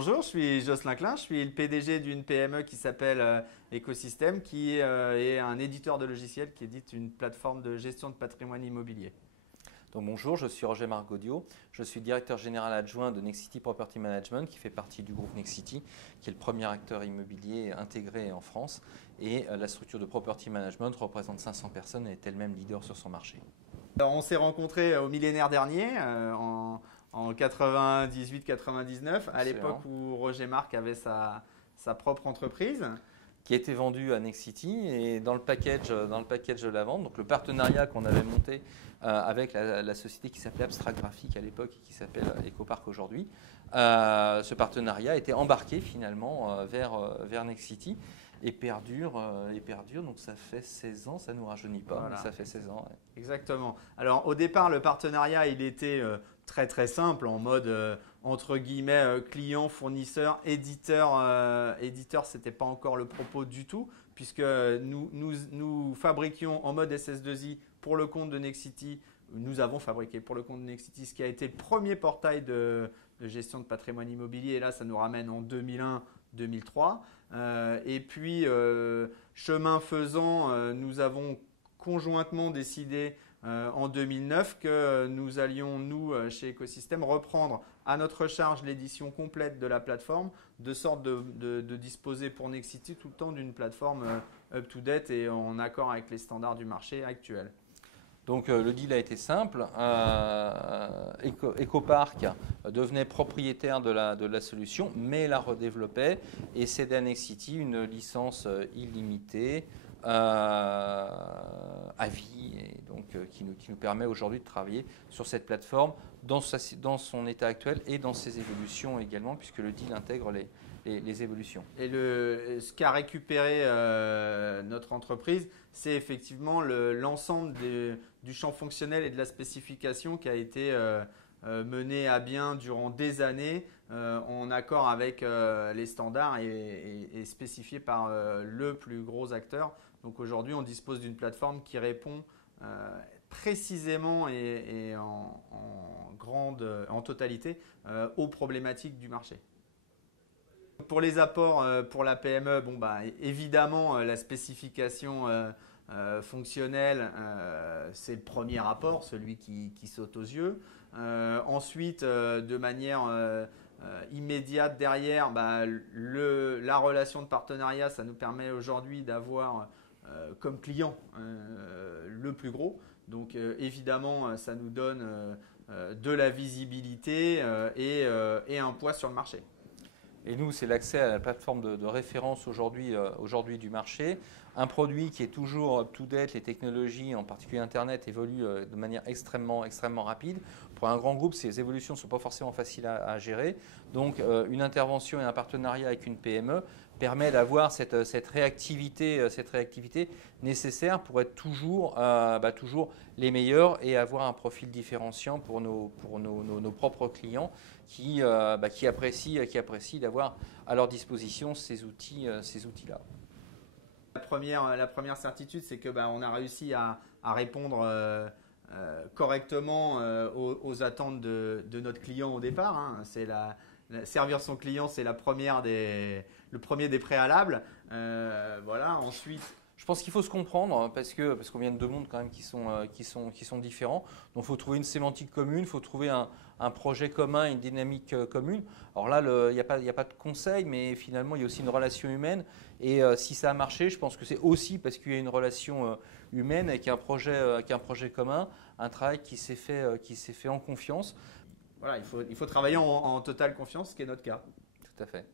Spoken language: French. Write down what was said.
Bonjour, je suis Jocelyn Klein, je suis le PDG d'une PME qui s'appelle Ecosystem, qui est un éditeur de logiciels qui édite une plateforme de gestion de patrimoine immobilier. Donc bonjour, je suis Roger Margaudio, je suis directeur général adjoint de Nexity Property Management qui fait partie du groupe Nexity, qui est le premier acteur immobilier intégré en France. Et la structure de Property Management représente 500 personnes et est elle-même leader sur son marché. Alors, on s'est rencontrés au millénaire dernier, en 98-99, à l'époque où Roger Marc avait sa propre entreprise. Qui a été vendu à Nexity et dans le package de la vente, donc le partenariat qu'on avait monté avec la société qui s'appelait Abstract Graphic à l'époque et qui s'appelle Ecopark aujourd'hui, ce partenariat a été embarqué finalement vers Nexity et perdure, donc ça fait 16 ans, ça ne nous rajeunit pas, Voilà. Mais ça fait 16 ans. Ouais. Exactement. Alors au départ, le partenariat, il était très simple, en mode entre guillemets client, fournisseur, éditeur. Éditeur, ce n'était pas encore le propos du tout, puisque nous fabriquions en mode SS2I pour le compte de Nexity. Nous avons fabriqué pour le compte de Nexity ce qui a été le premier portail de gestion de patrimoine immobilier. Et là, ça nous ramène en 2001-2003. Et puis, chemin faisant, nous avons conjointement décidé en 2009 que nous allions, nous, chez Ecosystem, reprendre à notre charge l'édition complète de la plateforme, de sorte de disposer pour Nexity tout le temps d'une plateforme up-to-date et en accord avec les standards du marché actuel. Donc le deal a été simple. Ecopark devenait propriétaire de la solution, mais la redéveloppait et cédait à Nexity une licence illimitée à vie, et donc qui nous permet aujourd'hui de travailler sur cette plateforme dans son état actuel et dans ses évolutions également, puisque le deal intègre les évolutions. Et ce qu'a récupéré notre entreprise, c'est effectivement l'ensemble du champ fonctionnel et de la spécification qui a été mené à bien durant des années en accord avec les standards et spécifié par le plus gros acteur. Donc aujourd'hui, on dispose d'une plateforme qui répond précisément et en totalité aux problématiques du marché. Pour les apports pour la PME, bon, bah, évidemment, la spécification fonctionnelle, c'est le premier apport, celui qui saute aux yeux. Ensuite, de manière immédiate derrière, bah, la relation de partenariat, ça nous permet aujourd'hui d'avoir comme client le plus gros. Donc évidemment, ça nous donne de la visibilité et un poids sur le marché. Et nous, c'est l'accès à la plateforme de référence aujourd'hui du marché. Un produit qui est toujours up-to-date, les technologies, en particulier Internet, évoluent de manière extrêmement rapide. Pour un grand groupe, ces évolutions ne sont pas forcément faciles à gérer. Donc, une intervention et un partenariat avec une PME permet d'avoir cette réactivité nécessaire pour être toujours les meilleurs et avoir un profil différenciant pour nos propres clients qui apprécient d'avoir à leur disposition ces outils-là. La première certitude, c'est que on a réussi à répondre correctement aux attentes de notre client au départ. Hein. Servir son client, c'est le premier des préalables. Voilà. Ensuite, je pense qu'il faut se comprendre parce qu'on vient de deux mondes quand même qui sont différents. Donc il faut trouver une sémantique commune, il faut trouver un projet commun, une dynamique commune. Alors là, il n'y a pas de conseil, mais finalement il y a aussi une relation humaine. Et si ça a marché, je pense que c'est aussi parce qu'il y a une relation humaine avec un projet commun, un travail qui s'est fait en confiance. Voilà, il faut travailler en totale confiance, ce qui est notre cas. Tout à fait.